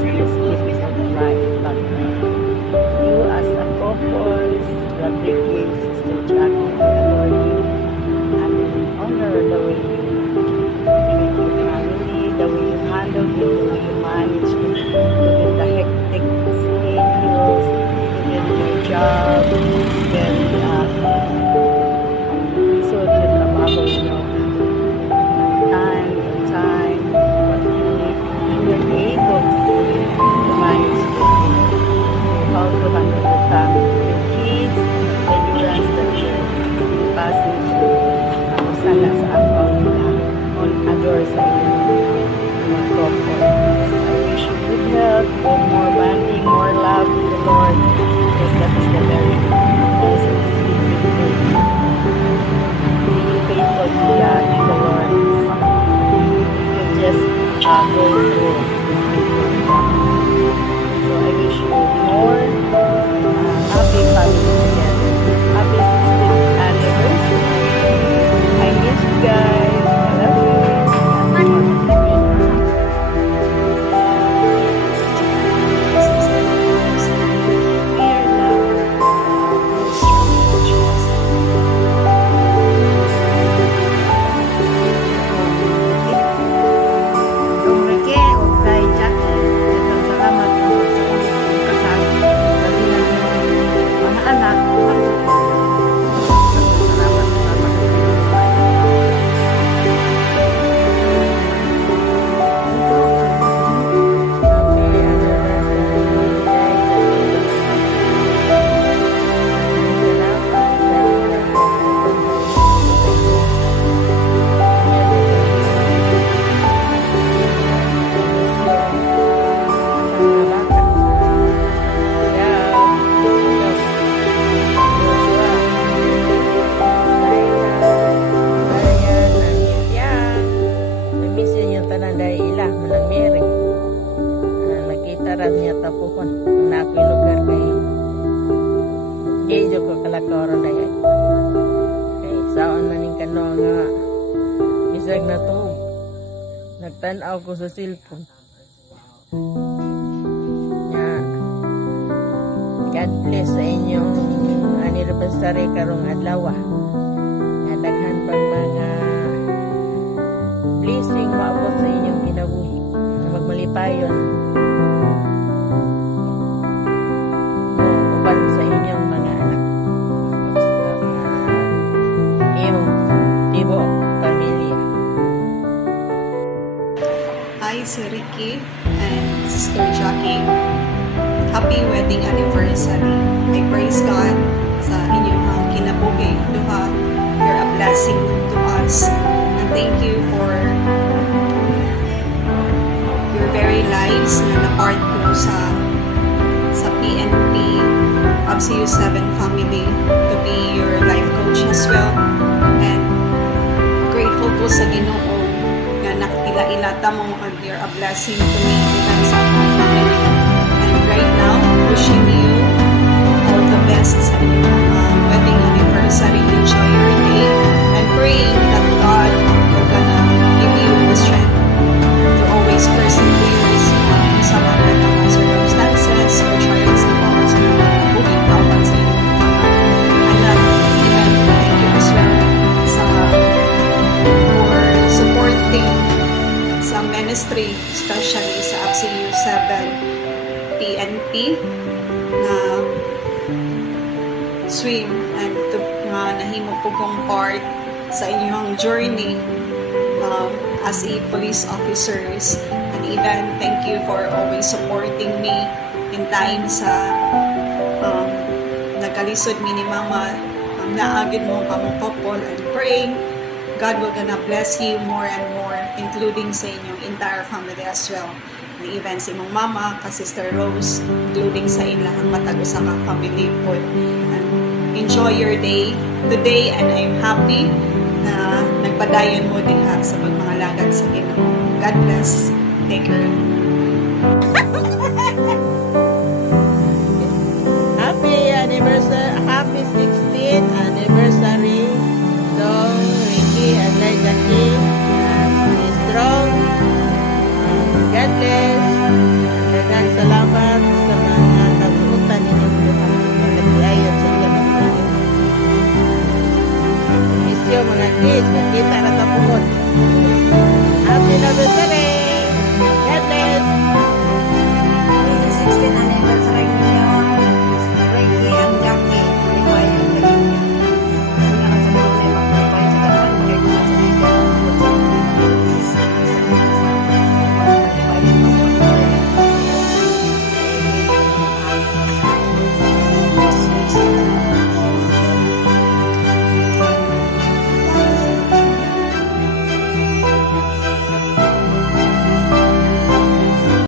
this season of life. But you as a couple, Brother Kim, Sister Jackie, I adore you and honor the way you treat your family, the way you handle it, the way you manage it, even the hectic schedules, even your job, even so the trabaho, you know, time, but you're able to manage it, how to handle the family, your kids, the endurance that you're passing through. Ako sana sa ako on adore sa inyong couple. I wish you good health, more bonding, more love with the Lord, because that is the very best secret thing. Being faithful to God and the Lord you just go through. So I wish you more happy family together. Happy 16th anniversary. I miss you guys. I love you. Nagtanaw ko sa cellphone. God bless sa inyong anniversary karong adlaw. Daghan pang mga blessing maabot sa inyong kinabuhi. Magmalipayon. Uban sa inyong mga anak. Sa mga iyong tibo, pamilya. Hi, Sir Ricky and Sister Jackie. Happy wedding anniversary. I praise God sa inyong kinabuhi. Duha, you're a blessing to us. And thank you for your very lives na na-part ko sa PNP ABCU 7 family to be your life coach as well. And grateful ko sa Ginoo ila-ilata mo and you're a blessing to me and sa akong family. And right now, wishing you all the best sa inyong wedding anniversary. Enjoy your day and praying that God will gonna give you the strength to always persevere sa mga circumstances or trials na mga sa bukit kaupan sa inyong and even thank you as well for supporting sa ministry, especially sa ABCU 7 PNP na swim and nahimo po kong part sa inyong journey as a police officers. And even thank you for always supporting me in time sa nagkalisod mi ni Mama naagid mo kamong couple and praying God will gonna bless you more and more, including sa inyong entire family as well. And even sa imong mama, ka Sister Rose, including sa ilang matag usa ka family po. And enjoy your day today, and I'm happy na nagpadayon mo diha sa pagmangalagad sa Ginoo. God bless. Take care. Happy anniversary, happy 16th anniversary. And like Jackie, stay strong. God bless. you mga kids. Magkita na sa puot. Happy anniversary!